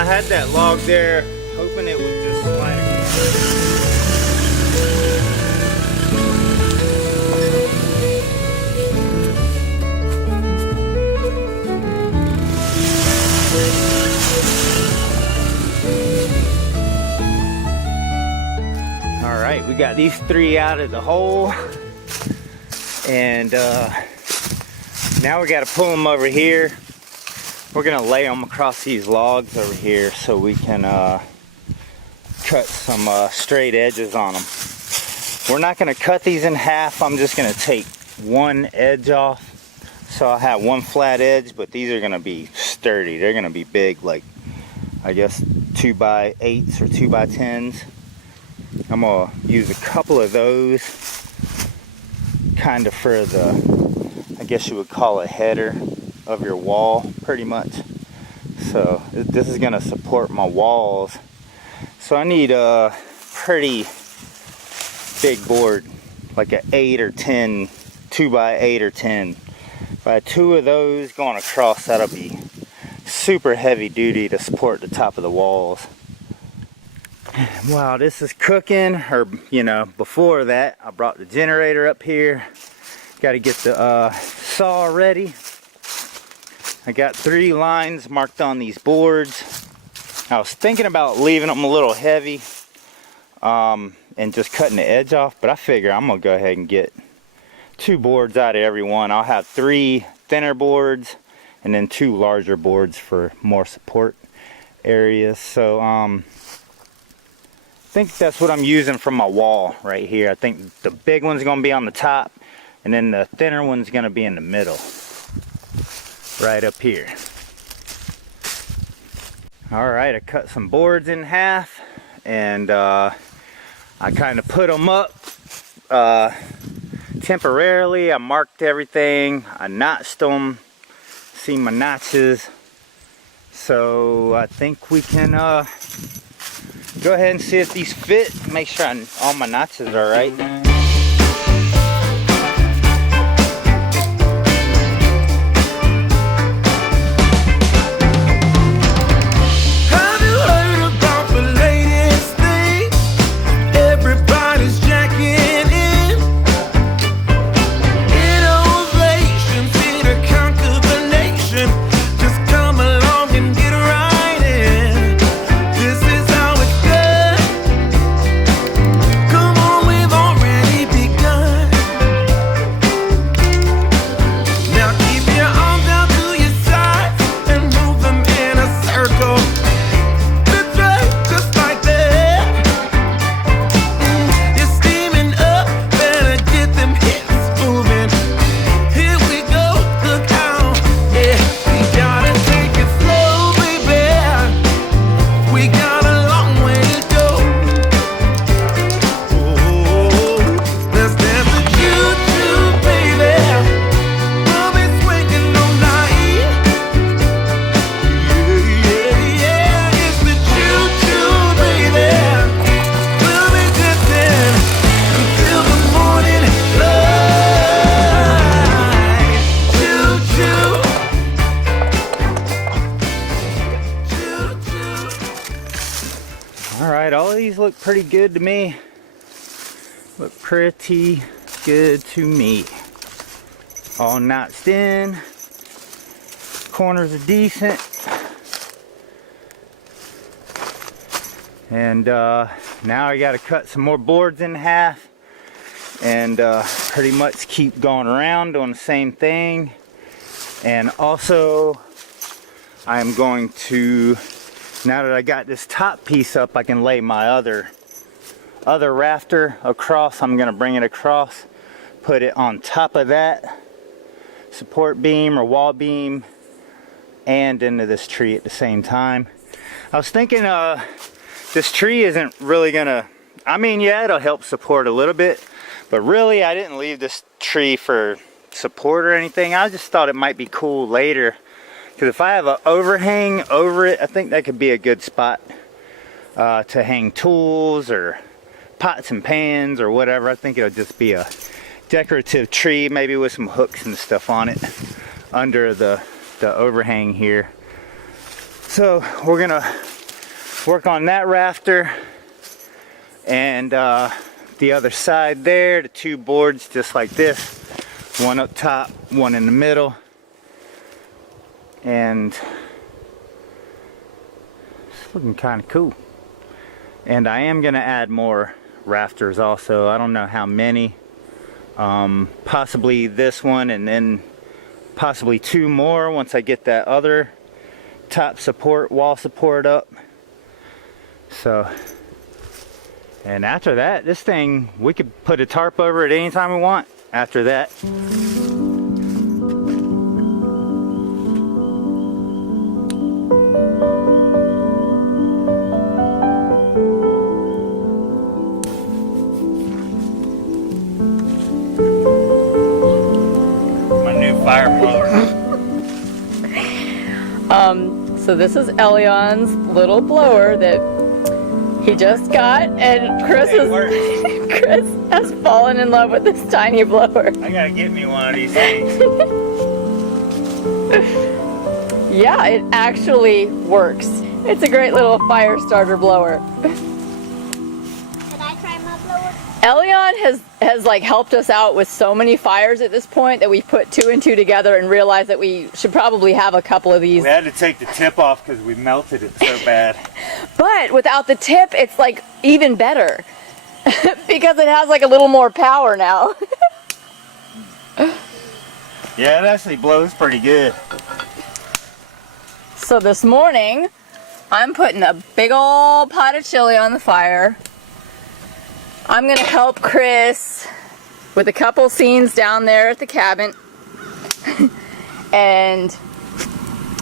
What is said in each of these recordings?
I had that log there, hoping it would just slide across. Alright, we got these 3 out of the hole, and now we got to pull them over here. We're going to lay them across these logs over here so we can cut some straight edges on them. We're not going to cut these in half. I'm just going to take one edge off. So I'll have one flat edge, but these are going to be sturdy. They're going to be big, like I guess 2x8s or 2x10s. I'm going to use a couple of those kind of for the, I guess you would call it, header of your wall pretty much. So this is going to support my walls. So I need a pretty big board, like an 8 or 10, 2x8 or 10. If I had 2 of those going across, that'll be super heavy duty to support the top of the walls. Wow, this is cooking. Or, you know, before that, I brought the generator up here. Got to get the saw ready. I got 3 lines marked on these boards. I was thinking about leaving them a little heavy and just cutting the edge off, but I figure I'm gonna go ahead and get 2 boards out of every one. I'll have 3 thinner boards and then 2 larger boards for more support areas. So I think that's what I'm using from my wall right here. I think the big one's gonna be on the top, and then the thinner one's gonna be in the middle, right up here. Alright, I cut some boards in half, and I kind of put them up temporarily. I marked everything, I notched them, see my notches. So I think we can go ahead and see if these fit, make sure all my notches are right. Alright, all of these look pretty good to me. Look pretty good to me. All notched in. Corners are decent. And now I got to cut some more boards in half and pretty much keep going around doing the same thing. And also I'm going to, now that I got this top piece up, I can lay my other rafter across. I'm going to bring it across, put it on top of that support beam or wall beam and into this tree at the same time. I was thinking this tree isn't really gonna, I mean, yeah, it'll help support a little bit, but really I didn't leave this tree for support or anything. I just thought it might be cool later, because if I have an overhang over it, I think that could be a good spot to hang tools or pots and pans or whatever. I think it'll just be a decorative tree, maybe with some hooks and stuff on it under the overhang here. So we're gonna work on that rafter, and the other side there, the 2 boards just like this, one up top, one in the middle, and it's looking kind of cool. And I am gonna add more rafters also. I don't know how many, possibly this one, and then possibly 2 more once I get that other top support, wall support up. So, and after that, this thing, we could put a tarp over it anytime we want after that. My new fire blower. So this is Elion's little blower that he just got, and Chris has fallen in love with this tiny blower. I gotta get me one of these things. Yeah, it actually works. It's a great little fire starter blower. Can I try my blower? Elion has like helped us out with so many fires at this point that we put 2 and 2 together and realized that we should probably have a couple of these. We had to take the tip off because we melted it so bad. But without the tip, it's like even better because it has like a little more power now. Yeah, it actually blows pretty good. So this morning, I'm putting a big old pot of chili on the fire. I'm gonna help Chris with a couple scenes down there at the cabin. And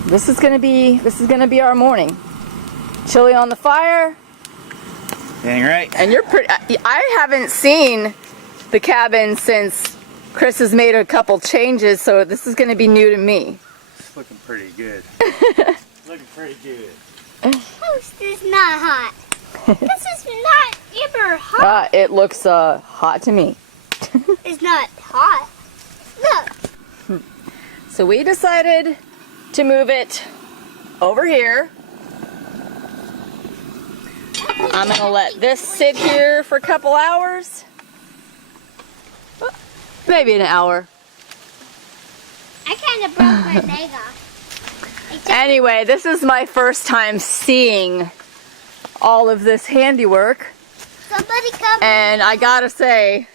this is gonna be our morning. Chili on the fire. Dang right. And you're pretty, I haven't seen the cabin since Chris has made a couple changes, so this is gonna be new to me. It's looking pretty good. Looking pretty good. This is not hot. This is not ever hot. It looks hot to me. It's not hot. Look. So we decided to move it over here. I'm gonna let this sit here for a couple hours. Maybe an hour. I kind of broke my leg off. Anyway, this is my first time seeing all of this handiwork. Somebody come. And I gotta say,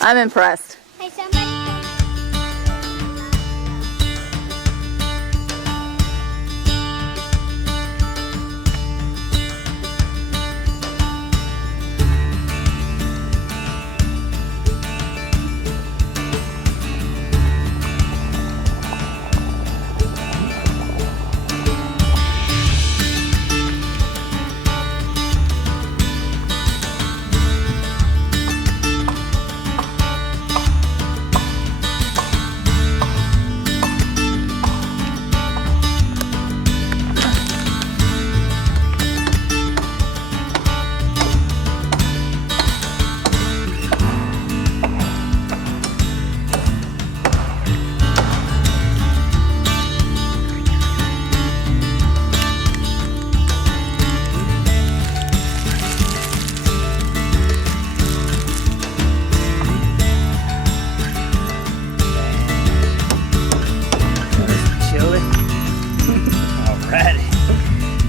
I'm impressed. Hey, somebody come.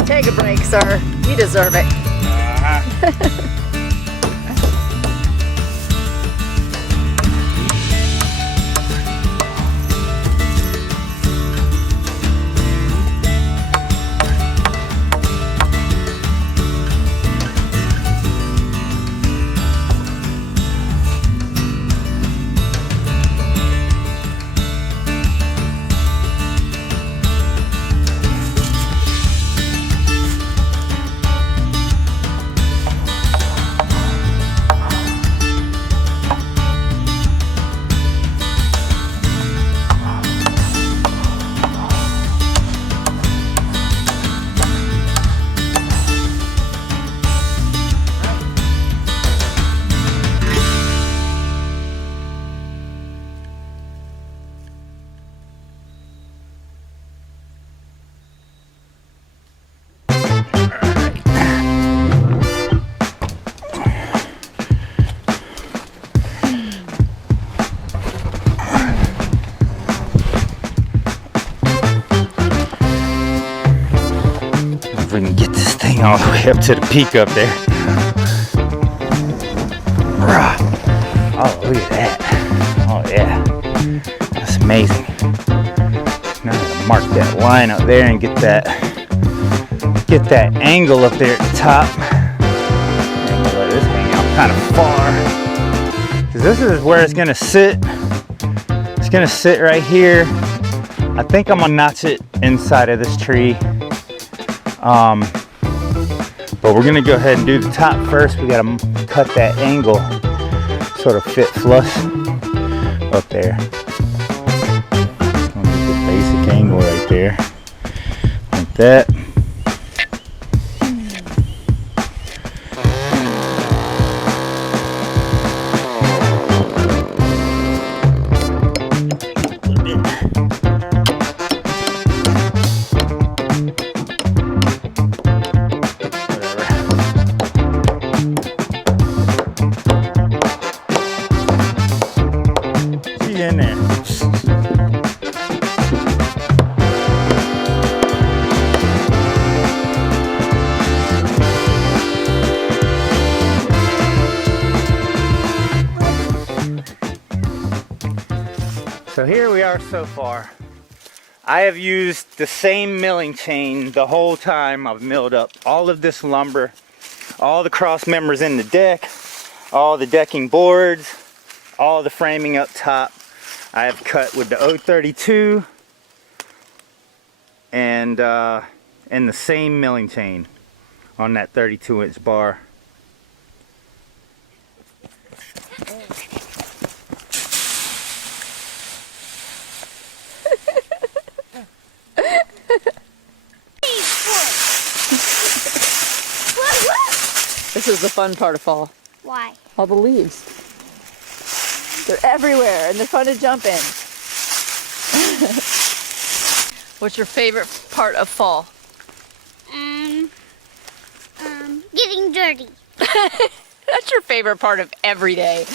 Take a break, sir. You deserve it. we can get this thing all the way up to the peak up there. Oh, look at that. Oh yeah, that's amazing. Now I'm gonna mark that line up there and get that angle up there at the top. I'm gonna let this hang out kind of far, because this is where it's gonna sit. It's gonna sit right here. I think I'm gonna notch it inside of this tree. But we're gonna go ahead and do the top first. We gotta cut that angle, sort of fit flush up there. I'll make the basic angle right there, like that. In there. So here we are so far. I have used the same milling chain the whole time. I've milled up all of this lumber, all the cross members in the deck, all the decking boards, all the framing up top. I have cut with the 032 and the same milling chain on that 32-inch bar. This is the fun part of fall. Why? All the leaves. They're everywhere and they're fun to jump in. What's your favorite part of fall? Getting dirty. That's your favorite part of every day.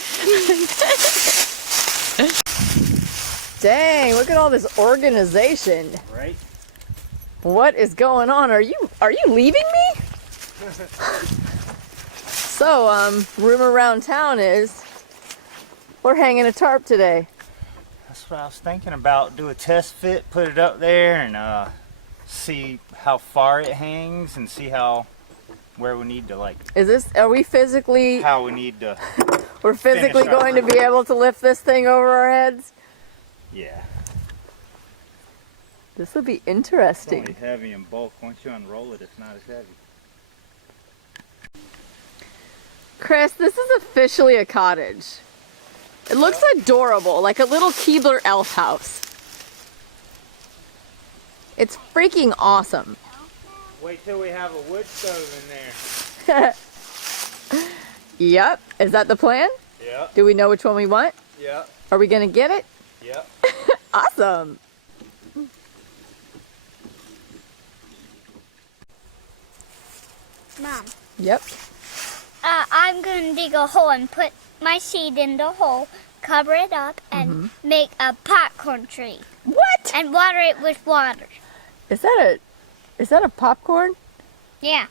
Dang, look at all this organization. Right? What is going on? Are you leaving me? So, rumor around town is we're hanging a tarp today. That's what I was thinking about. Do a test fit, put it up there, and see how far it hangs, and see where we need to Are we physically? how we need to. We're physically finish our going to be able to lift this thing over our heads. Yeah. This will be It's interesting. only heavy in bulk. Once you unroll it, it's not as heavy. Chris, this is officially a cottage. It looks adorable, like a little Keebler elf house. It's freaking awesome. Wait till we have a wood stove in there. Yep. Is that the plan? Yeah. Do we know which one we want? Yeah. Are we gonna get it? Yeah. Awesome. Mom, Yep. I'm going to dig a hole and put my seed in the hole, cover it up, and make a popcorn tree. What? And water it with water. Is that a popcorn? Yeah.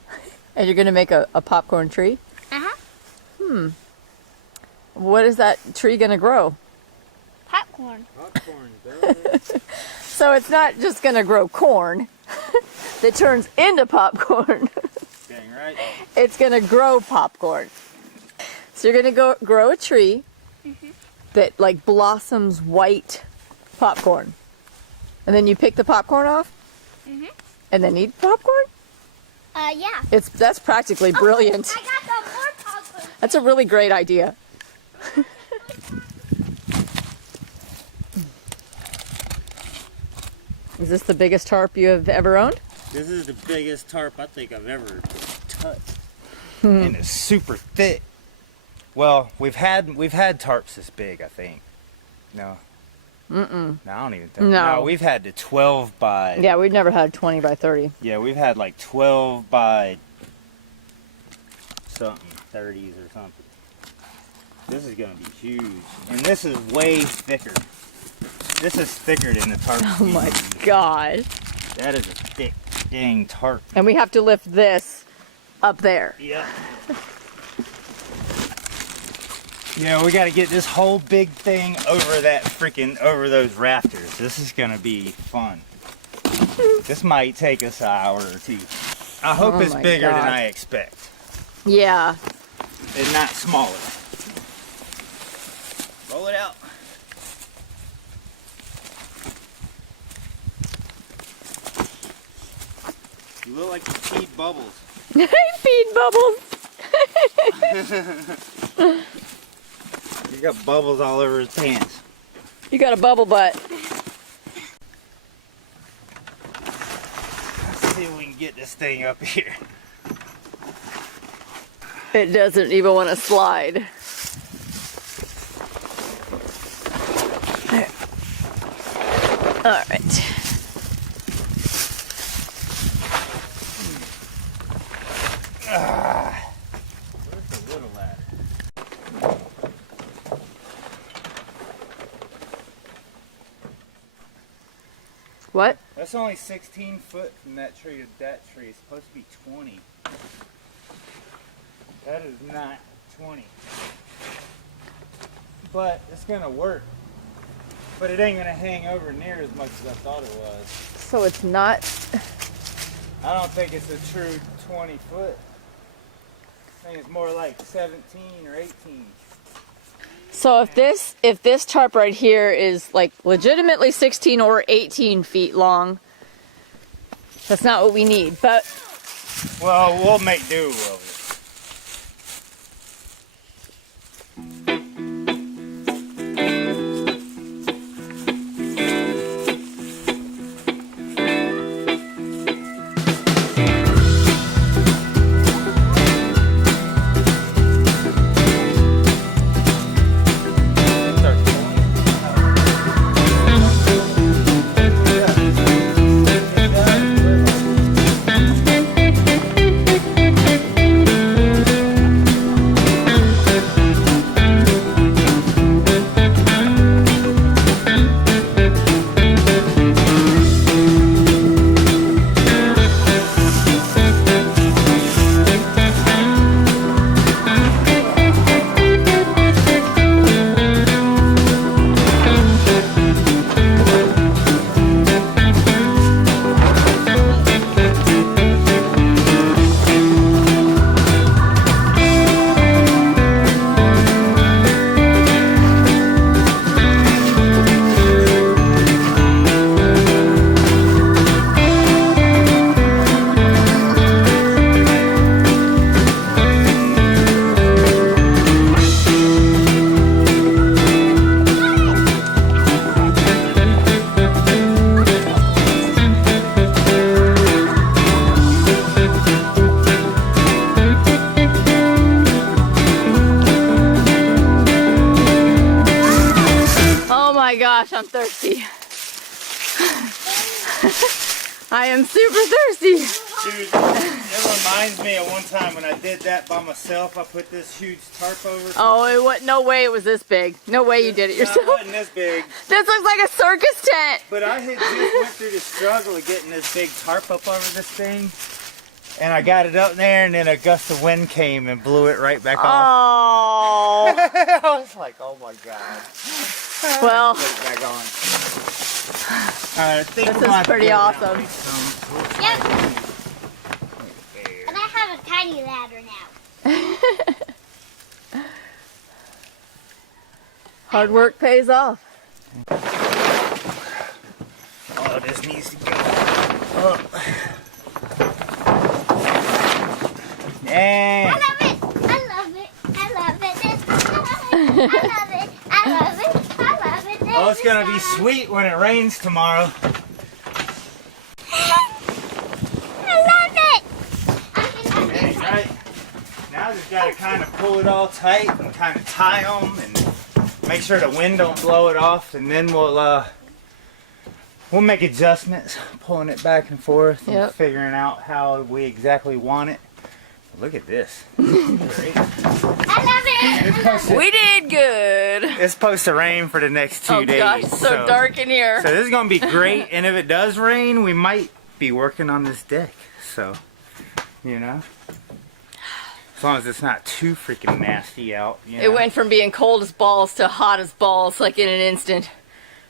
And you're gonna make a popcorn tree? Uh-huh. What is that tree gonna grow? Popcorn. Popcorn, duh. So it's not just gonna grow corn that turns into popcorn. Dang right. It's gonna grow popcorn. So you're gonna grow a tree that blossoms white popcorn. And then you pick the popcorn off? And then eat popcorn? Yeah. That's practically brilliant. I got some more popcorn. That's a really great idea. Is this the biggest tarp you have ever owned? This is the biggest tarp I think I've ever touched. And it's super thick. Well, we've had tarps this big, I think. No. No, I don't even think. No. We've had the 12 by. Yeah, we've never had 20 by 30. Yeah, we've had like 12 by something, 30s or something. This is gonna be huge, and this is way thicker. This is thicker than the tarp. Oh my god. That is a thick dang tarp. And we have to lift this up there. Yep. Yeah, we got to get this whole big thing over that over those rafters. This is going to be fun. This might take us an hour or two. I hope it's bigger than I expect. Yeah. And not smaller. Roll it out. You look like you feed bubbles. Feed bubbles. You got bubbles all over his pants. You got a bubble butt. Let's see if we can get this thing up here. It doesn't even want to slide. There. All right. Where's the little ladder? What? That's only 16 foot from that tree to that tree. It's supposed to be 20. That is not 20. But it's gonna work. But it ain't gonna hang over near as much as I thought it was. So it's not. I don't think it's a true 20 foot. I think it's more like 17 or 18. So if this tarp right here is like legitimately 16 or 18 feet long, that's not what we need. But well, we'll make do of it. gosh, I'm thirsty. I am super thirsty. Dude, it reminds me of one time when I did that by myself. I put this huge tarp over. Oh, it was, no way it was this big. No way you did it yourself. It wasn't this big. This looks like a circus tent. But I had just went through the struggle of getting this big tarp up over this thing. And I got it up there, and then a gust of wind came and blew it right back off. Oh. I was like, oh my God. Well, Put it back on. I think this is pretty awesome. Yep. And I have a tiny ladder now. Hard work pays off. Oh, this needs to go up. Yeah. I love it. I love it. I love it. I love it. I love it. I love it. Oh, it's gonna be sweet when it rains tomorrow. I love it. Dang, right. Now just gotta kind of pull it all tight and kind of tie them and make sure the wind don't blow it off, and then we'll make adjustments, pulling it back and forth and figuring out how we exactly want it. Look at this. Great. I love it. We did good. It's supposed to rain for the next 2 days. Oh gosh, so dark in here. So this is gonna be great, and if it does rain, we might be working on this deck. So, you know, as long as it's not too freaking nasty out. You know? It went from being cold as balls to hot as balls, like in an instant.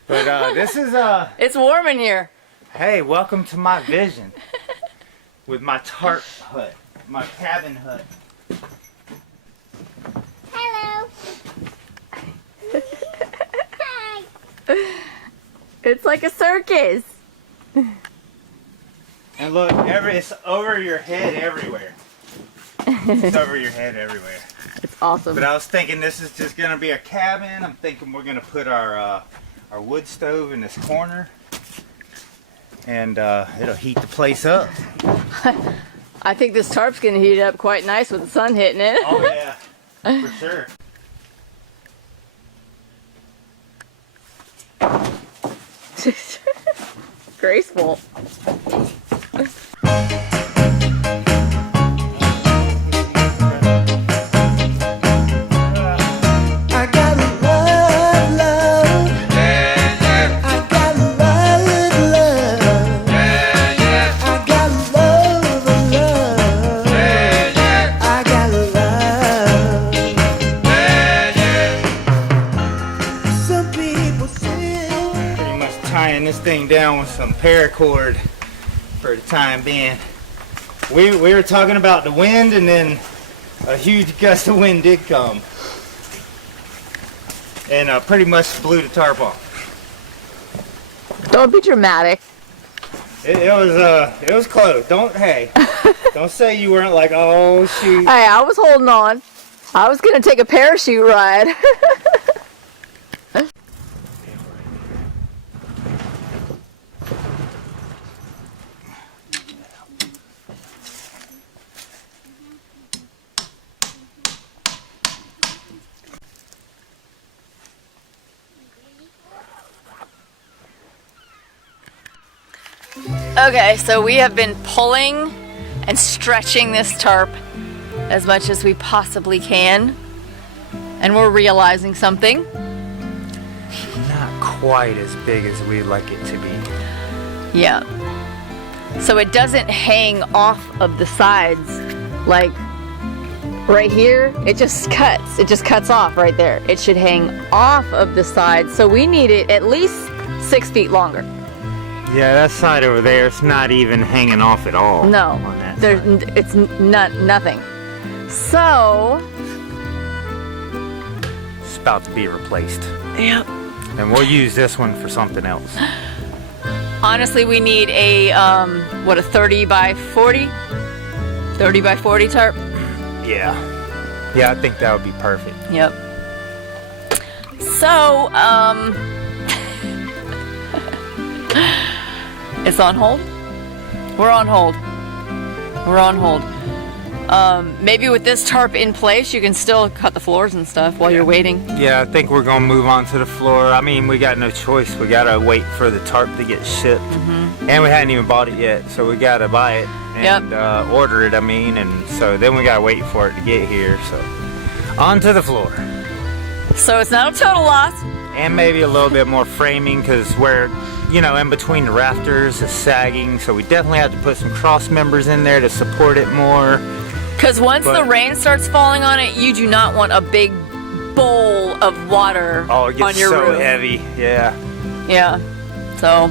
But this is It's warm in here. hey, welcome to my vision with my tarp hut, my cabin hut. Hello. Hi. It's like a circus. And look, it's over your head everywhere. It's over your head everywhere. It's awesome. But I was thinking this is just gonna be a cabin. I'm thinking we're gonna put our wood stove in this corner, and it'll heat the place up. I think this tarp's gonna heat up quite nice with the sun hitting it. Oh yeah, for sure. Graceful. I gotta love, love. I gotta love, love. I gotta love, love. I gotta love. Some people say. Pretty much tying this thing down with some paracord for the time being. We were talking about the wind, and then a huge gust of wind did come, and pretty much blew the tarp off. Don't be dramatic. It was close. Don't say you weren't like, oh shoot. Hey, I was holding on. I was gonna take a parachute ride. Okay, so we have been pulling and stretching this tarp as much as we possibly can, and we're realizing something. Not quite as big as we'd like it to be. Yeah. So it doesn't hang off of the sides like right here. It just cuts. It just cuts off right there. It should hang off of the sides. So we need it at least 6 feet longer. Yeah, that side over there, it's not even hanging off at all. No, on that there's side. it's nothing. So It's about to be replaced. yeah. And we'll use this one for something else. Honestly, we need a what, a 30 by 40? 30 by 40 tarp? Yeah. Yeah, I think that would be perfect. Yep. So, it's on hold? We're on hold. We're on hold. Maybe with this tarp in place, you can still cut the floors and stuff while you're waiting. Yeah, I think we're gonna move on to the floor. I mean, we got no choice. We gotta wait for the tarp to get shipped. And we hadn't even bought it yet, so we gotta buy it and order it, and so then we gotta wait for it to get here, so. On to the floor. So it's not a total loss. And maybe a little bit more framing, because we're, in between the rafters, it's sagging, so we definitely have to put some cross members in there to support it more. Because once the rain starts falling on it, you do not want a big bowl of water Oh, it on gets your so roof. heavy, yeah. Yeah. So,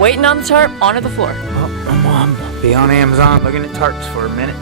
waiting on the tarp, onto the floor. Well, I'm be on Amazon looking at tarps for a minute.